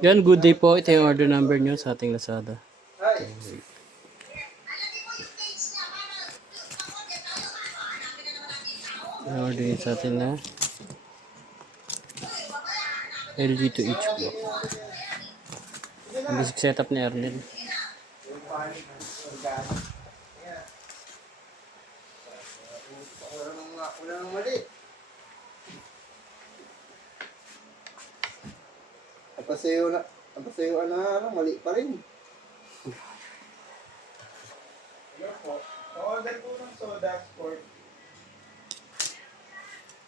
Yan, good day po. Ito yung order number nyo sa ating Lazada. Yung order nyo sa atin na LG to each block. Ang basic setup ni Erlen. Wala nang mali. Napasayo na, mali pa rin. Hello po. Order po ng soda sport.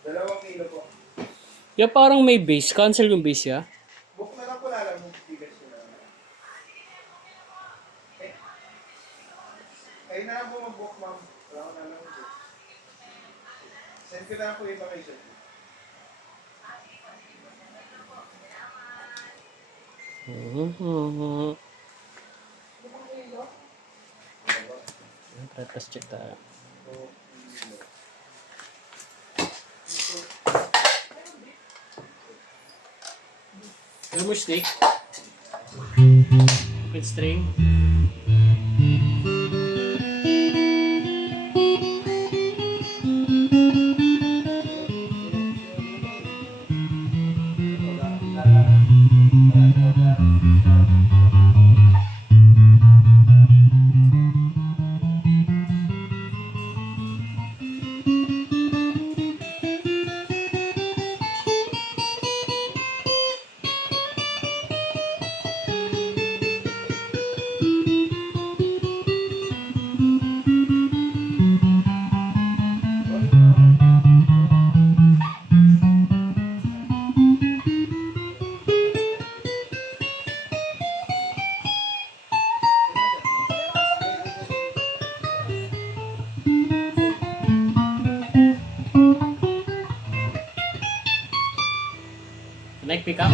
2 kilo po. Yeah, parang may base. Cancel yung base, ya. Book na lang po lalang yung stickers nyo. Kayo na lang po mag-book, ma'am. Wala ko na lang book. Send ko na lang po yung information. Test check tayo. Alam mo snake? With string? Like pick up?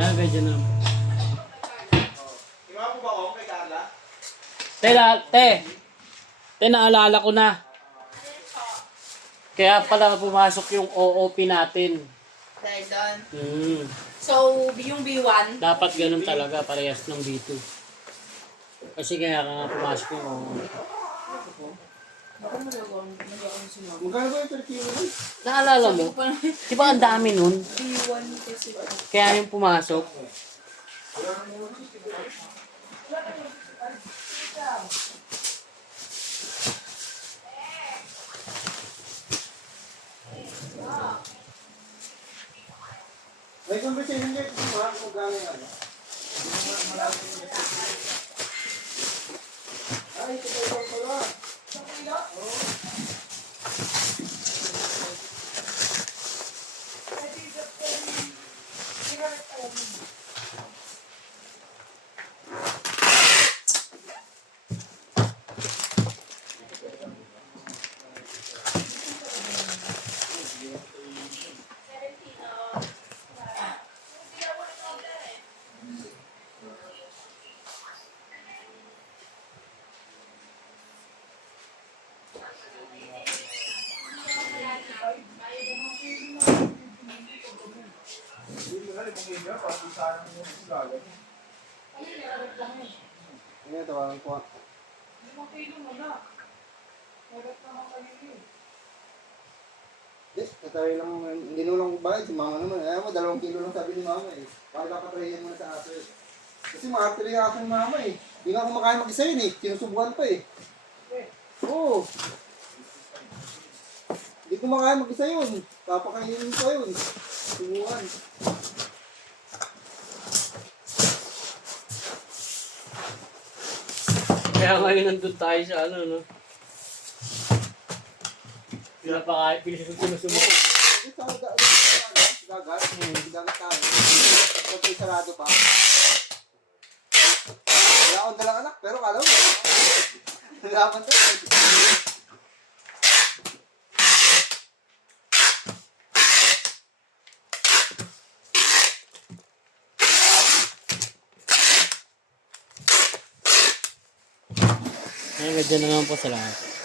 Ah, medyo na. Tingnan po ba ako kay Carla? Te, naalala ko na. Kaya pala pumasok yung OOP natin. Dahil doon. Hmm. So, yung B1, Dapat ganun talaga, parehas ng B2. Kasi kaya nga pumasok yung OOP. ako magagawin sinabi. Magkano ba yung per kilo nun? Naalala mo? Di ba ang dami nun? B1 kasi. Kaya yung pumasok. May conversation niya kung magkano yung ano. Ay, ito ba yung pala? Ano ito, ang kuha? Natry lang, hindi lang bayad, si mama naman. Ayaw mo, 2 kilo lang sabi ni mama eh. Para kapatrayan mo na sa aso eh. Kasi maartiri ako ni mama eh. Hindi nga kumakain mag-isa yun eh. Sinusubukan pa eh. Oo. Hindi kumakain mag-isa yun. Papakainin pa yun. Subukan. Kaya ngayon nandun tayo sa ano, no? Pinapakain, pinasubukan. Ito sa dagat. Dagat tayo. Pag may sarado pa. Wala akong dalang anak, pero kala mo. Nalaman tayo. Ayun, ganyan na naman po, salamat.